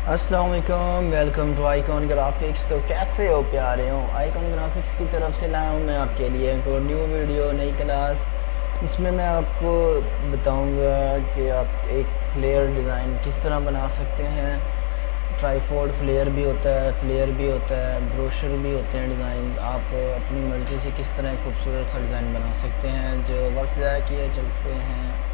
अस्सलाम वालेकुम, welcome to icon graphics. तो कैसे हो प्यारे हो? आइकॉन ग्राफिक्स की तरफ से लाया हूँ मैं आपके लिए एक और न्यू वीडियो, नई क्लास। इसमें मैं आपको बताऊंगा कि आप एक फ्लेयर डिज़ाइन किस तरह बना सकते हैं। ट्राईफोल्ड फ्लेयर भी होता है, ब्रोशर भी होते हैं डिज़ाइन। आप अपनी मर्ज़ी से किस तरह एक खूबसूरत सा डिज़ाइन बना सकते हैं। जो वक्त ज़ाया किए चलते हैं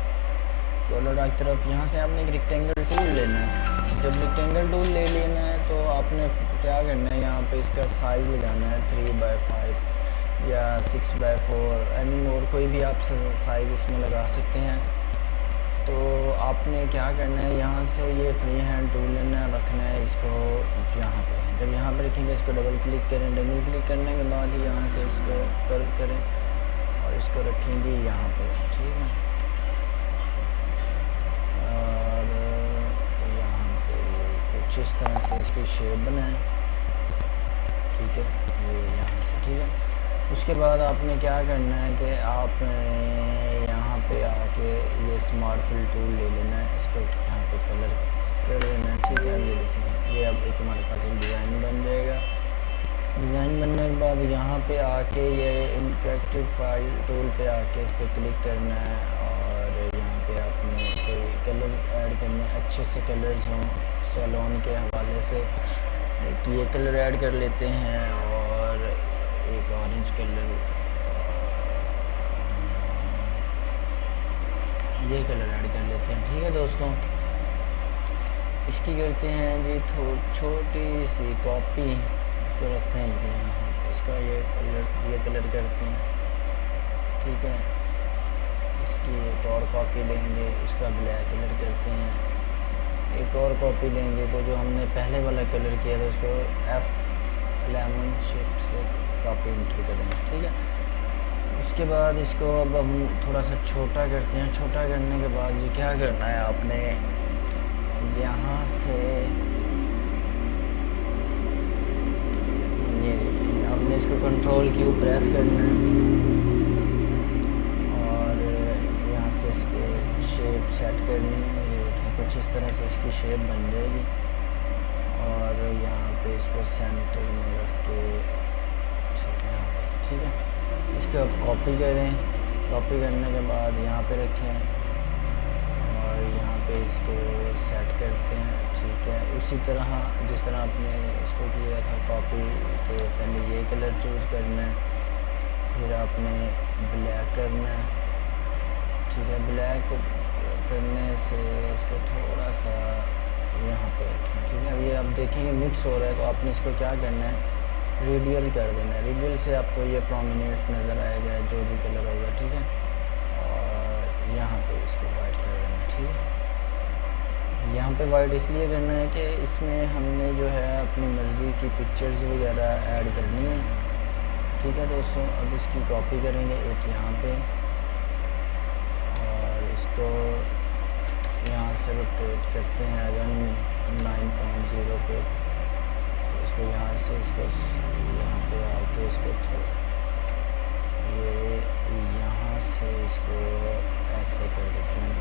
कलर की तरफ। यहाँ से आपने एक रेक्टेंगल टूल लेना है। जब रेक्टेंगल टूल ले लेना है तो आपने क्या करना है, यहाँ पे इसका साइज़ लगाना है 3x5 या 6x4 और कोई भी आप साइज़ इसमें लगा सकते हैं। तो आपने क्या करना है, यहाँ से ये फ्री हैंड टूल लेना है, रखना है इसको यहाँ पे। जब यहाँ पे रखेंगे इसको डबल क्लिक करें। डबल क्लिक करने के बाद यहाँ से इसको कर्व करें और इसको रखेंगे यहाँ पे, ठीक है। और यहाँ पे कुछ इस तरह से इसकी शेप बनाएं, ठीक है, ये यहाँ से, ठीक है। उसके बाद आपने क्या करना है कि आप यहाँ पे आके ये स्मार्ट फिल टूल ले लेना है, इसको यहाँ पे कलर कर देना है, ठीक है। ये देखिए, ये अब एक हमारे पास एक डिज़ाइन बन जाएगा। डिज़ाइन बनने के बाद यहाँ पे आके ये इंटरेक्टिव फाइल टूल पे आके इस पर क्लिक करना है और यहाँ पे आपने कोई कलर ऐड करने हैं, अच्छे से कलर्स हों सैलून के हवाले से। ये कलर ऐड कर लेते हैं और एक ऑरेंज कलर, ये कलर ऐड कर लेते हैं, ठीक है दोस्तों। इसकी करते हैं जी छोटी सी कॉपी, इसको रखते हैं जी यहाँ, इसका ये कलर करते हैं, ठीक है। इसकी एक और कॉपी लेंगे, इसका ब्लैक कलर करते हैं। एक और कॉपी लेंगे तो जो हमने पहले वाला कलर किया था उसको F11 शिफ्ट से कॉपी इंटर करेंगे, ठीक है। उसके बाद इसको अब हम थोड़ा सा छोटा करते हैं। छोटा करने के बाद ये क्या करना है, आपने यहाँ से ये देखिए, आपने इसको कंट्रोल Q प्रेस करना है और यहाँ से इसको शेप सेट करनी है। ये देखिए, कुछ इस तरह से इसकी शेप बन जाएगी और यहाँ पे इसको सेंटर में रख के, ठीक है। इसको अब कॉपी करें। कॉपी करने के बाद यहाँ पे रखें और यहाँ पे इसको सेट करते हैं, ठीक है। उसी तरह जिस तरह आपने इसको किया था कॉपी, तो पहले ये कलर चूज़ करना है, फिर आपने ब्लैक करना है, ठीक है। ब्लैक करने से इसको थोड़ा सा यहाँ पे रखें, ठीक है। अब ये आप देखेंगे मिक्स हो रहा है, तो आपने इसको क्या करना है, रेडियल कर देना है। रेडियल से आपको ये प्रोमिनेंट नज़र आएगा जो भी कलर होगा, ठीक है। और यहाँ पे इसको वाइट कर देना है, ठीक है। यहाँ पे वाइट इसलिए करना है कि इसमें हमने जो है अपनी मर्ज़ी की पिक्चर्स वगैरह ऐड करनी है, ठीक है दोस्तों। अब इसकी कॉपी करेंगे एक यहाँ पे और इसको यहाँ से रोटेट करते हैं अगर 9.0 पे। इसको यहाँ से इसको यहाँ पे आके इसको ये यहाँ से इसको ऐसे कर देते हैं,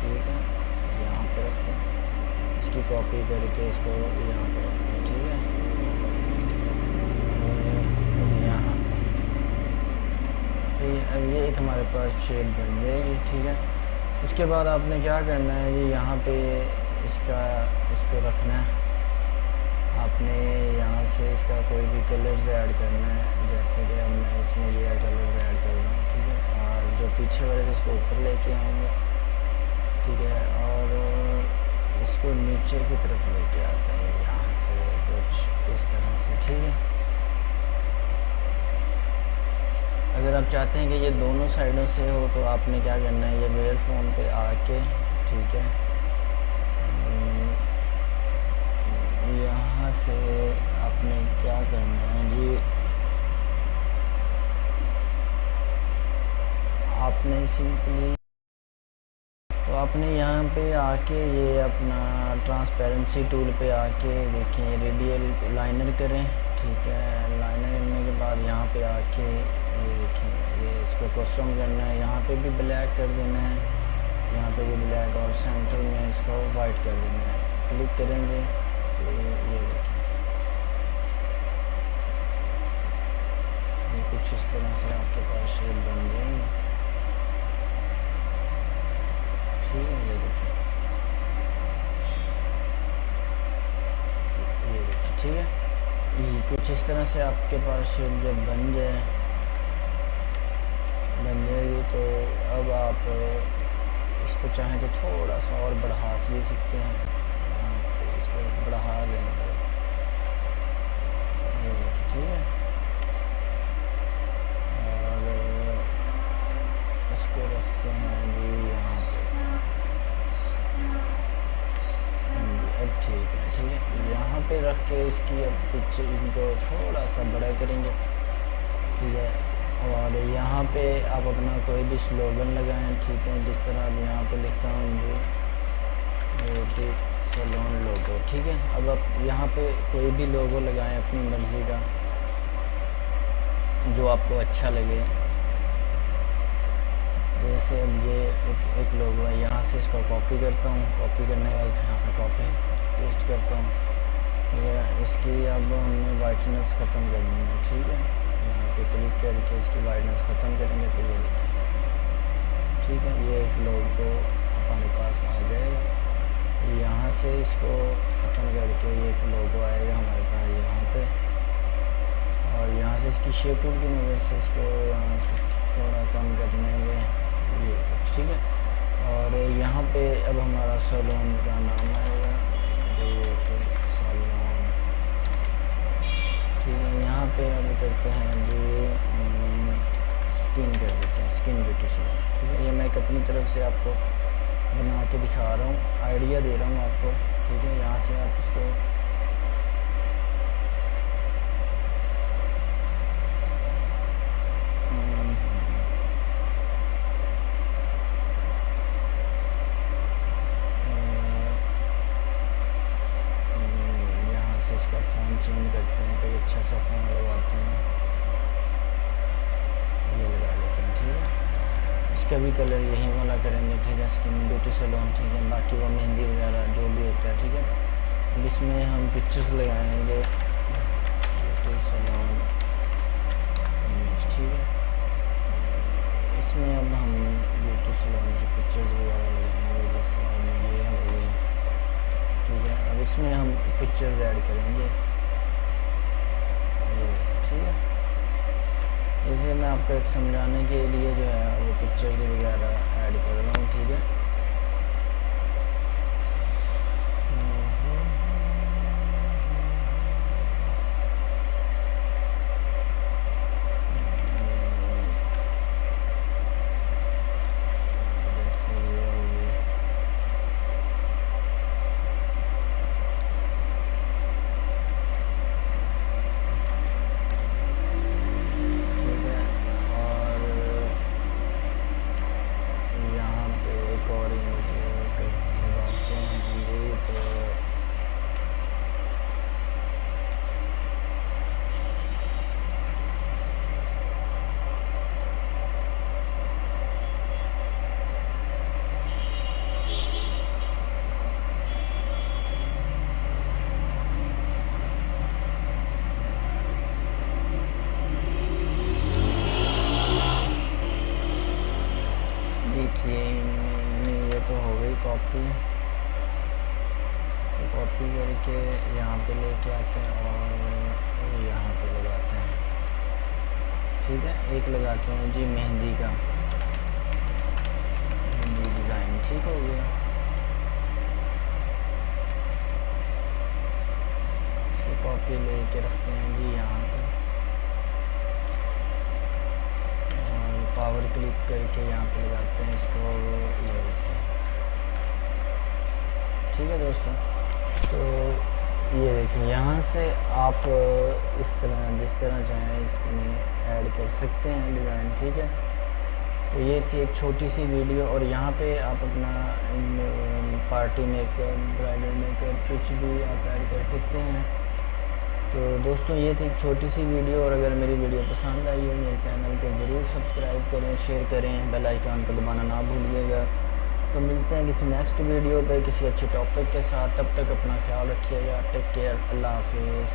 ठीक है। यहाँ पे रखते हैं, इसकी कॉपी करके इसको यहाँ पे रखते हैं, ठीक है। यहाँ अब ये एक हमारे पास शेप बन जाएगी, ठीक है। उसके बाद आपने क्या करना है जी, यहाँ पे इसको रखना है। आपने यहाँ से इसका कोई भी कलर्स ऐड करना है, जैसे कि अब मैं इसमें ये कलर्स ऐड कर रहा हूँ, ठीक है। और जो पीछे वाले इसको ऊपर लेके आऊँगा, ठीक है। और इसको नीचे की तरफ लेके आते हैं यहाँ से कुछ इस तरह से, ठीक है। अगर आप चाहते हैं कि ये दोनों साइडों से हो तो आपने क्या करना है, ये मेरे फ़ोन पे आके, ठीक है, यहाँ से आपने क्या करना है जी, आपने सिंपली तो आपने यहाँ पे आके ये अपना ट्रांसपेरेंसी टूल पे आके देखिए रेडियल लाइनर करें, ठीक है। लाइनर करने के बाद यहाँ पे आके ये देखिए, ये इसको कस्टम करना है, यहाँ पे भी ब्लैक कर देना है, यहाँ पे भी ब्लैक, और सेंटर में इसको वाइट कर देना है। क्लिक करेंगे ये कुछ इस तरह से आपके पास शेप बन जाएंगे। ठीक है, ये देखिए, ठीक है, ये कुछ इस तरह से आपके पास शेप जब बन जाएगी तो अब आप इसको चाहें तो थोड़ा सा और बढ़ा भी सकते हैं। इसको बढ़ा लेंगे, ये देखिए, ठीक है। और इसको रखते हैं जी यहाँ पे। अब ठीक है, ठीक है, यहाँ पे रख के इसकी अब पिक्चर इनको थोड़ा सा बड़ा करेंगे। ठीक है, और यहाँ पे आप अपना कोई भी स्लोगन लगाएं। ठीक है, जिस तरह अब यहाँ पे लिखता हूँ जी ब्यूटी सैलून लोगो। ठीक है, अब आप यहाँ पे कोई भी लोगो लगाएं अपनी मर्ज़ी का, जो आपको अच्छा लगे। जैसे अब ये एक लोगो है, यहाँ से इसका कॉपी करता हूँ। कॉपी करने के बाद यहाँ पे कॉपी पेस्ट करता हूँ। इसकी अब हमने वाइटनेस ख़त्म करनी है। ठीक है, यहाँ पे क्लिक करके इसकी वाइटनेस ख़त्म करेंगे तो ये ठीक है, ये एक लोगो हमारे पास आ जाएगा। यहाँ से इसको ख़त्म करके ये एक लोगो आएगा हमारे पास यहाँ पे, और यहाँ से इसकी शेप टूल की मदद से इसको यहाँ से थोड़ा कम कर लेंगे, ये ठीक है। और यहाँ पे अब हमारा सैलून का नाम आएगा सैलून। ठीक है, यहाँ पे अब करते हैं जी स्किन कर देते हैं, स्किन ब्यूटी सैलून। ठीक है, ये मैं एक अपनी तरफ से आपको बना के दिखा रहा हूँ, आइडिया दे रहा हूँ आपको। ठीक है, यहाँ से आप इसको इसका फ़ोन चेंज करते हैं, कोई अच्छा सा फ़ोन लगाते हैं, ये लगा लेते हैं। ठीक है, इसका भी कलर यही वाला करेंगे। ठीक है, स्किन ब्यूटी सैलून। ठीक है, बाकी वो मेहंदी वगैरह जो भी होता है। ठीक है, अब इसमें हम पिक्चर्स लगाएंगे ब्यूटी सैलून। ठीक है, इसमें अब हम ब्यूटी सैलून की पिक्चर्स वगैरह लगाएंगे, जैसे ये हो गई। ठीक है, अब इसमें हम पिक्चर्स ऐड करेंगे। ठीक है, इसे मैं आपको एक समझाने के लिए जो है वो पिक्चर्स वगैरह ऐड कर रहा हूँ। ठीक है, ये तो हो गई कॉपी। तो कॉपी करके यहाँ पे लेके आते हैं और यहाँ पे लगाते हैं। ठीक है, एक लगाते हैं जी मेहंदी का, मेहंदी डिज़ाइन। ठीक हो गया, इसकी कॉपी लेके रखते हैं जी यहाँ पे, और पावर क्लिक करके यहाँ पे लगाते हैं इसको, ये देखिए। ठीक है दोस्तों, तो ये देखिए, यहाँ से आप इस तरह जिस तरह चाहें इसमें ऐड कर सकते हैं डिज़ाइन। ठीक है, तो ये थी एक छोटी सी वीडियो, और यहाँ पे आप अपना पार्टी मेकअप, ब्राइडल मेकअप कुछ भी आप ऐड कर सकते हैं। तो दोस्तों, ये थी एक छोटी सी वीडियो, और अगर मेरी वीडियो पसंद आई हो मेरे चैनल को ज़रूर सब्सक्राइब करें, शेयर करें, बेल आइकन को दबाना ना भूलिएगा। तो मिलते हैं किसी नेक्स्ट वीडियो पे किसी अच्छे टॉपिक के साथ। तब तक अपना ख्याल रखिएगा। Take care. अल्लाह हाफिज़।